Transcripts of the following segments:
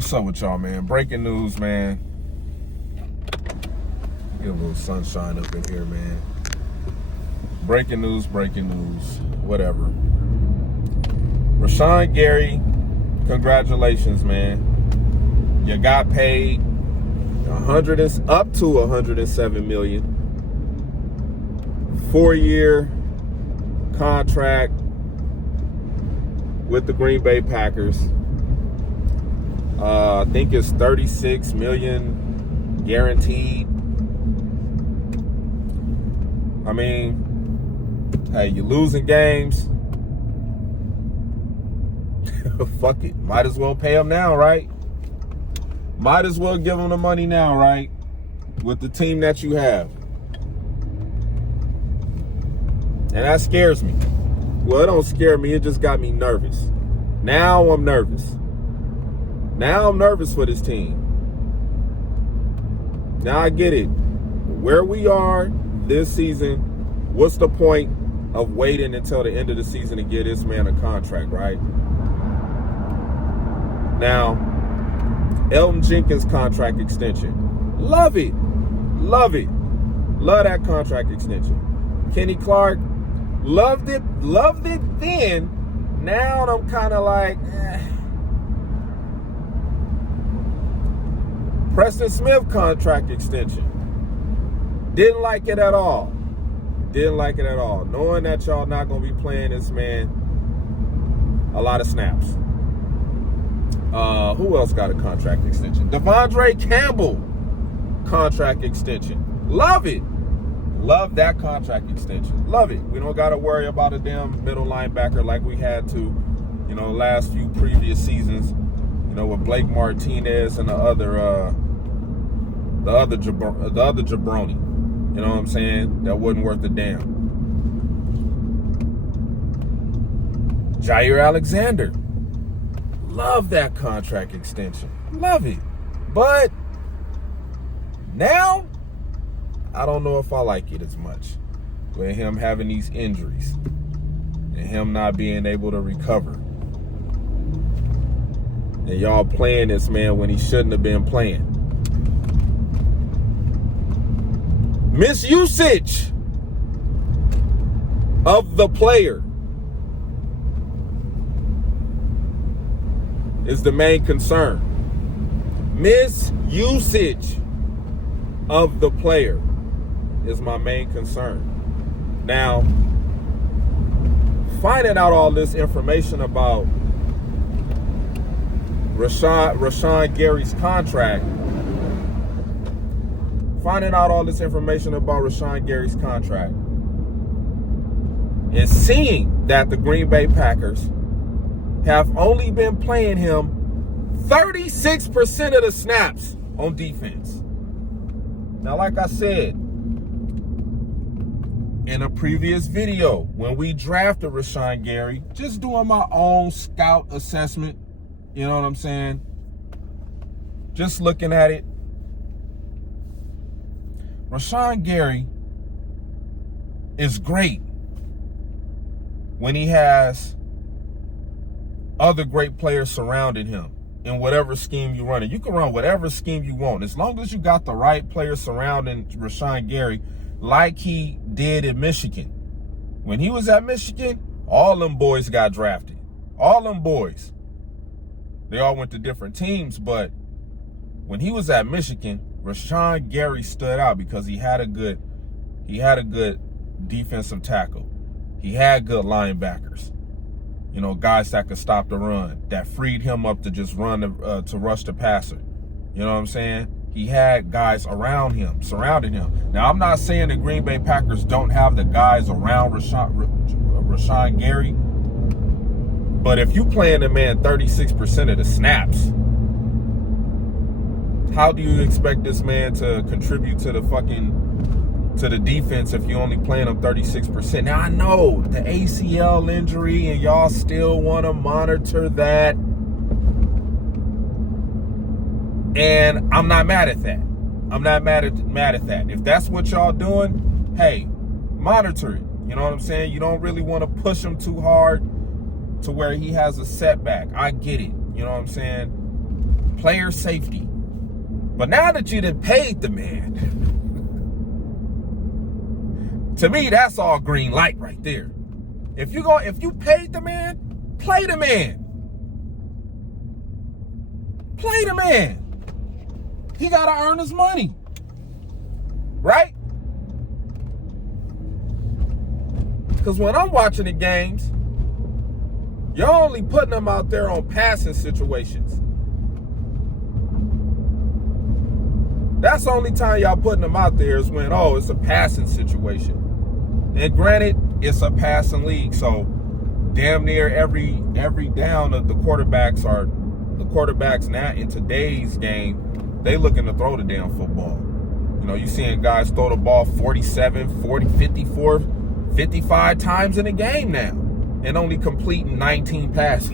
What's up with y'all, man? Breaking news, man. Get a little sunshine up in here, man. Breaking news, whatever. Rashan Gary, congratulations, man. You got paid up to $107 million. 4-year contract with the Green Bay Packers. I think it's $36 million guaranteed. I mean, hey, you're losing games. Fuck it. Might as well pay them now, right? Might as well give them the money now, right? With the team that you have. And that scares me. Well, it don't scare me. It just got me nervous. Now I'm nervous. Now I'm nervous for this team. Now I get it. Where we are this season, what's the point of waiting until the end of the season to get this man a contract, right? Now, Elton Jenkins' contract extension. Love it. Love it. Love that contract extension. Kenny Clark, loved it then. Now I'm kind of like, Preston Smith contract extension. Didn't like it at all. Didn't like it at all. Knowing that y'all not going to be playing this man a lot of snaps. Who else got a contract extension? Devondre Campbell contract extension. Love it. Love that contract extension. Love it. We don't got to worry about a damn middle linebacker like we had to, last few previous seasons, with Blake Martinez and the other jabroni. You know what I'm saying? That wasn't worth a damn. Jair Alexander. Love that contract extension. Love it. But now, I don't know if I like it as much. With him having these injuries and him not being able to recover. And y'all playing this man when he shouldn't have been playing. Misusage of the player is the main concern. Misusage of the player is my main concern. Now, finding out all this information about Rashan Gary's contract, and seeing that the Green Bay Packers have only been playing him 36% of the snaps on defense. Now, like I said in a previous video, when we drafted Rashan Gary, just doing my own scout assessment, you know what I'm saying? Just looking at it. Rashan Gary is great when he has other great players surrounding him in whatever scheme you run. You can run whatever scheme you want. As long as you got the right players surrounding Rashan Gary, like he did in Michigan. When he was at Michigan, all them boys got drafted. All them boys. They all went to different teams, but when he was at Michigan, Rashan Gary stood out because he had a good defensive tackle. He had good linebackers. Guys that could stop the run, that freed him up to just run to rush the passer. You know what I'm saying? He had guys around him, surrounding him. Now, I'm not saying the Green Bay Packers don't have the guys around Rashan Gary, but if you playing a man 36% of the snaps, how do you expect this man to contribute to the defense if you only playing him 36%? Now, I know the ACL injury and y'all still want to monitor that. And I'm not mad at that. I'm not mad at that. If that's what y'all doing, hey, monitor it. You know what I'm saying? You don't really want to push him too hard to where he has a setback. I get it. You know what I'm saying? player safety. But now that you done paid the man, to me, that's all green light right there. If you paid the man, play the man. Play the man. He gotta earn his money. Right? Because when I'm watching the games, y'all only putting them out there on passing situations. That's the only time y'all putting them out there is when, it's a passing situation. And granted, it's a passing league, so damn near every down of the quarterbacks now in today's game, they looking to throw the damn football. You know, you seeing guys throw the ball 47, 40, 54, 55 times in a game now and only completing 19 passes.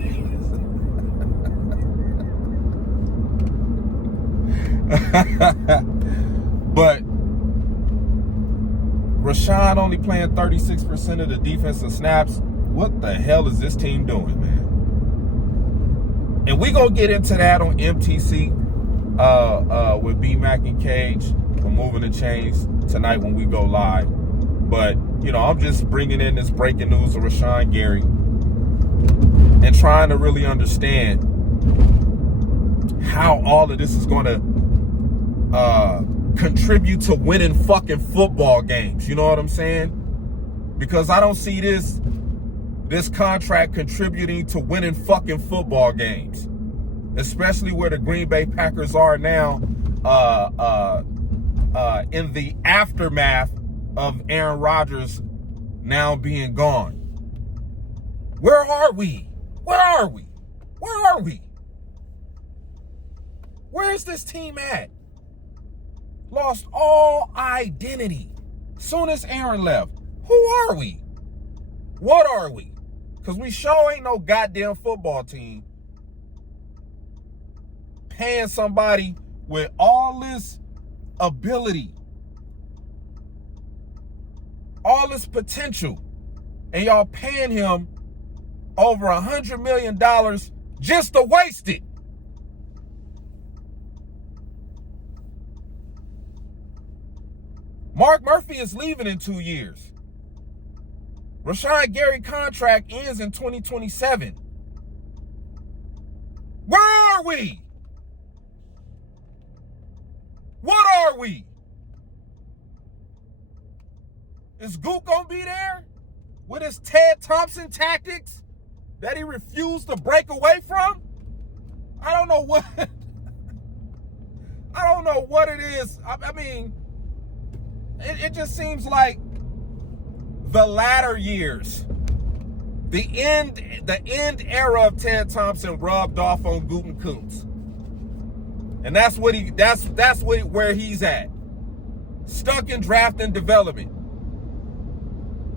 But Rashan only playing 36% of the defensive snaps. What the hell is this team doing, man? And we gonna get into that on MTC with B-Mac and Cage for Moving the Chains tonight when we go live. But, you know, I'm just bringing in this breaking news of Rashan Gary and trying to really understand how all of this is going to contribute to winning fucking football games. You know what I'm saying? Because I don't see this contract contributing to winning fucking football games, especially where the Green Bay Packers are now in the aftermath of Aaron Rodgers now being gone. Where are we? Where are we? Where are we? Where's this team at? Lost all identity. Soon as Aaron left, who are we? What are we? Because we sure ain't no goddamn football team paying somebody with all this ability, all this potential, and y'all paying him over $100 million just to waste it. Mark Murphy is leaving in 2 years. Rashan Gary contract ends in 2027. Where are we? What are we? Is Gook gonna be there with his Ted Thompson tactics that he refused to break away from? I don't know what it is. I mean, it just seems like the latter years, the end era of Ted Thompson rubbed off on Gutekunst. And that's where he's at. Stuck in draft and development.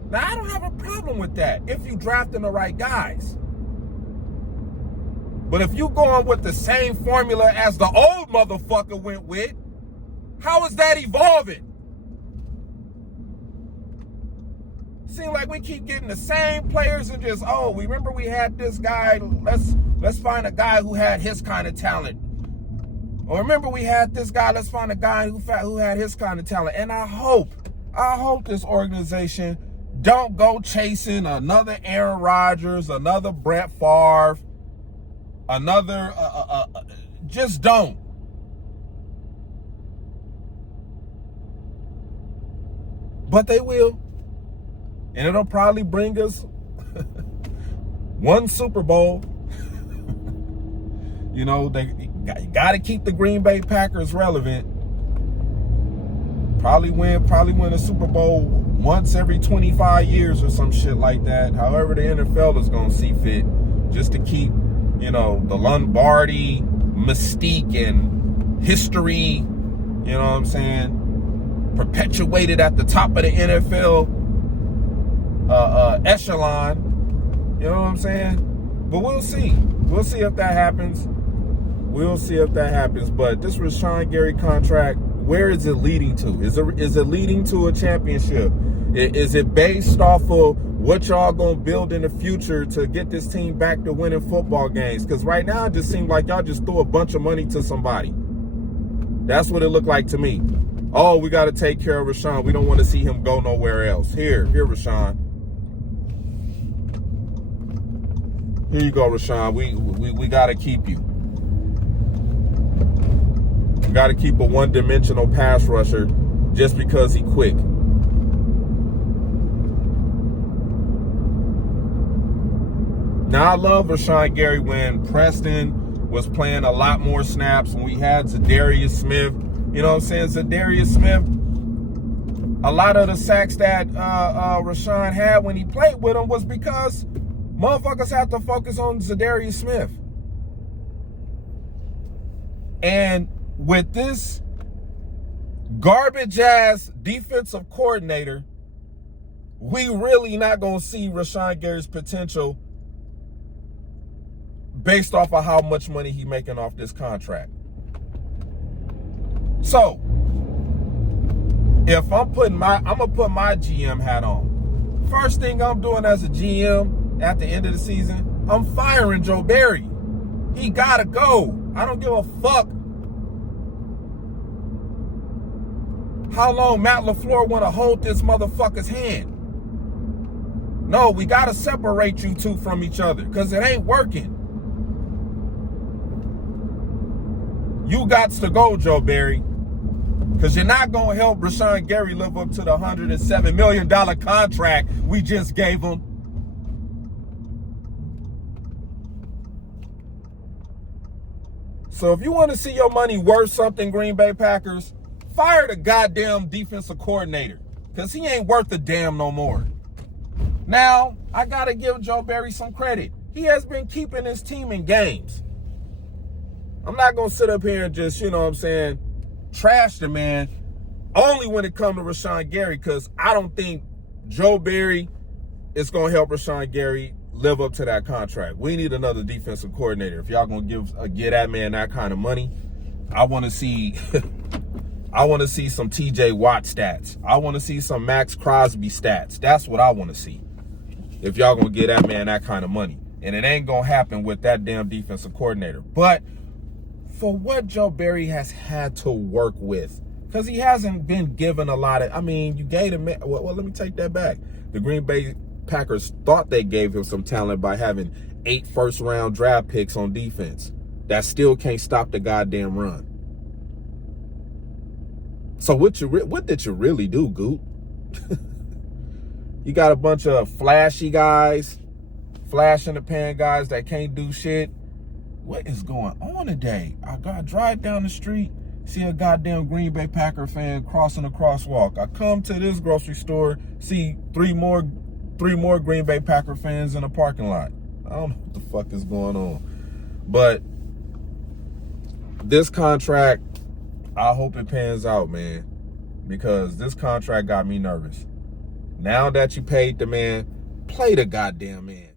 Now, I don't have a problem with that if you drafting the right guys. But if you going with the same formula as the old motherfucker went with, how is that evolving? Seems like we keep getting the same players and just, we remember we had this guy, let's find a guy who had his kind of talent. Or remember we had this guy, let's find a guy who had his kind of talent. And I hope this organization don't go chasing another Aaron Rodgers, another Brett Favre, another, just don't. But they will. And it'll probably bring us one Super Bowl. You know, they got to keep the Green Bay Packers relevant. Probably win a Super Bowl once every 25 years or some shit like that. However the NFL is going to see fit, just to keep, you know, the Lombardi mystique and history, you know what I'm saying, perpetuated at the top of the NFL echelon, you know what I'm saying? But we'll see. We'll see if that happens. But this Rashan Gary contract, where is it leading to? Is it leading to a championship? Is it based off of what y'all gonna build in the future to get this team back to winning football games. Because right now it just seems like y'all just threw a bunch of money to somebody. That's what it looked like to me. Oh, we got to take care of Rashan. We don't want to see him go nowhere else. Here, Rashan. Here you go, Rashan. We got to keep you. We got to keep a one-dimensional pass rusher just because he quick. Now, I love Rashan Gary when Preston was playing a lot more snaps, when we had Zadarius Smith. You know what I'm saying? Zadarius Smith, a lot of the sacks that Rashan had when he played with him was because motherfuckers have to focus on Zadarius Smith. And with this garbage-ass defensive coordinator, we really not going to see Rashan Gary's potential based off of how much money he making off this contract. So, if I'm gonna put my GM hat on. First thing I'm doing as a GM at the end of the season, I'm firing Joe Barry. He gotta go. I don't give a fuck how long Matt LaFleur want to hold this motherfucker's hand. No, we gotta separate you two from each other because it ain't working. You got to go, Joe Barry, because you're not going to help Rashan Gary live up to the $107 million contract we just gave him. So if you want to see your money worth something, Green Bay Packers, fire the goddamn defensive coordinator because he ain't worth a damn no more. Now, I got to give Joe Barry some credit. He has been keeping his team in games. I'm not going to sit up here and just, you know what I'm saying, trash the man only when it comes to Rashan Gary, because I don't think Joe Barry is going to help Rashan Gary live up to that contract. We need another defensive coordinator. If y'all going to give that man that kind of money, I want to see some TJ Watt stats. I want to see some Max Crosby stats. That's what I want to see. If y'all going to give that man that kind of money. And it ain't going to happen with that damn defensive coordinator. But for what Joe Barry has had to work with, because he hasn't been given a lot of, I mean, you gave him, well, let me take that back. The Green Bay Packers thought they gave him some talent by having 8 first-round draft picks on defense. That still can't stop the goddamn run. So what did you really do, Goot? You got a bunch of flashy guys, flash-in-the-pan guys that can't do shit. What is going on today? I gotta drive down the street, see a goddamn Green Bay Packer fan crossing a crosswalk. I come to this grocery store, see three more Green Bay Packer fans in a parking lot. I don't know what the fuck is going on. But this contract, I hope it pans out, man. Because this contract got me nervous. Now that you paid the man, play the goddamn man.